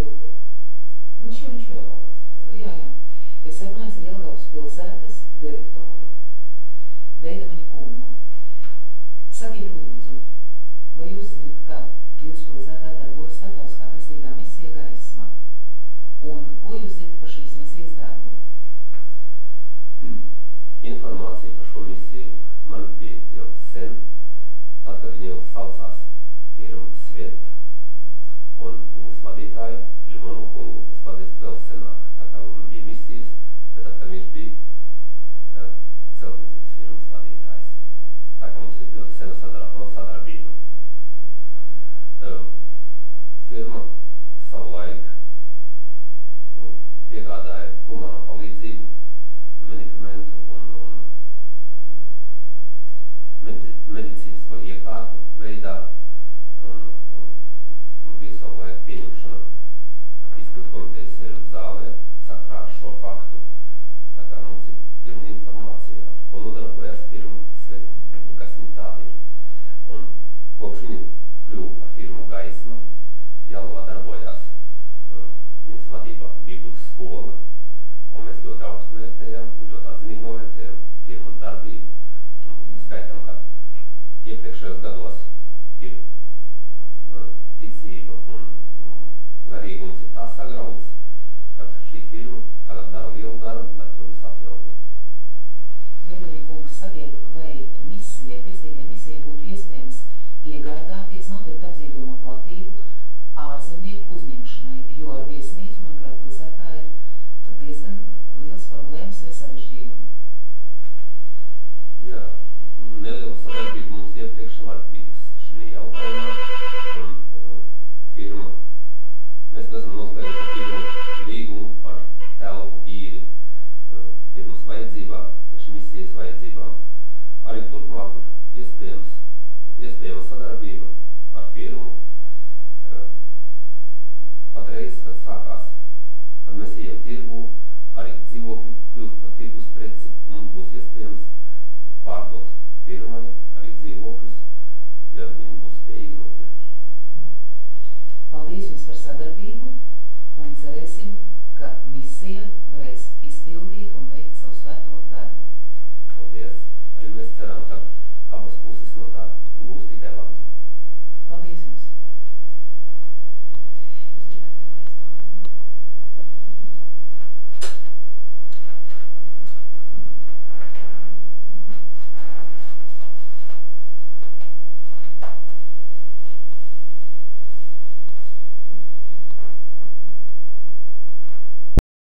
Nичего. Jā. Es sarunājos ar Jelgavas pilsētas direktoru, Veidemaņa kungu. Sakiet lūdzu, vai jūs zināt, kā jūsu pilsētā darbojas starptautiskā kristīgā misija Gaisma? Un ko jūs zināt par šīs misijas darbu? Informācija par šo misiju man bija jau sen, tad, kad viņa saucās firma Sviet, un viņas vadītāju Ļimono kungu es pazīstu vēl senāk, tā kā man bija misijas, bet tad, kad viņš bija celtniecības firmas vadītājs. Tā kā mums ir ļoti sena sadarbība. Firma savulaik piegādāja humano palīdzību, medikamentu un medicīnisko iekārtu veidā, un bija savulaik pieņemšana izpildu komitejas sēžu zālē sakrā ar šo faktu. Tā kā mums ir pilna informācija, ar ko nodarbojas firma Sviet, kas viņa tāda ir. Un kopš viņa kļuva par firmu Gaisma, Jelgavā darbojās viņas vadībā Bībeles skola, un mēs ļoti augstu vērtējam, ļoti atzinīgi novērtējam firmas darbību. Un skaitam, ka iepriekšējos gados ir ticība un garīgums ir tā sagrauts, ka šī firma tagad dara lielu darbu, lai to visu atjaunotu. Veidemaņa kungs, sakiet, vai misijai, kristīgai misijai būtu iespējams iegādāties, nopirkt apdzīvojamo platību ārzemnieku uzņemšanai, jo ar viesnīcu, manuprāt, pilsētā ir diezgan liels problēmas vai sarežģījumi. Jā, neliela sadarbība mums iepriekš var bijusi šī jautājumā, un firma, mēs nesam noslēguši ar firmu līgumu par telpu īri firmas vajadzībām, tieši misijas vajadzībām. Arī turpmāk ir iespējama sadarbība ar firmu. Patreiz, kad sākās, kad mēs ejam tirgu, arī dzīvokļi kļūst par tirgus preci, mums būs iespējams pārdot firmai arī dzīvokļus, ja viņi būs spējīgi nopirkt. Paldies jums par sadarbību un cerēsim, ka misija varēs izpildīt un veikt savu svēto darbu. Paldies! Arī mēs ceram, ka abas puses no tā gūs tikai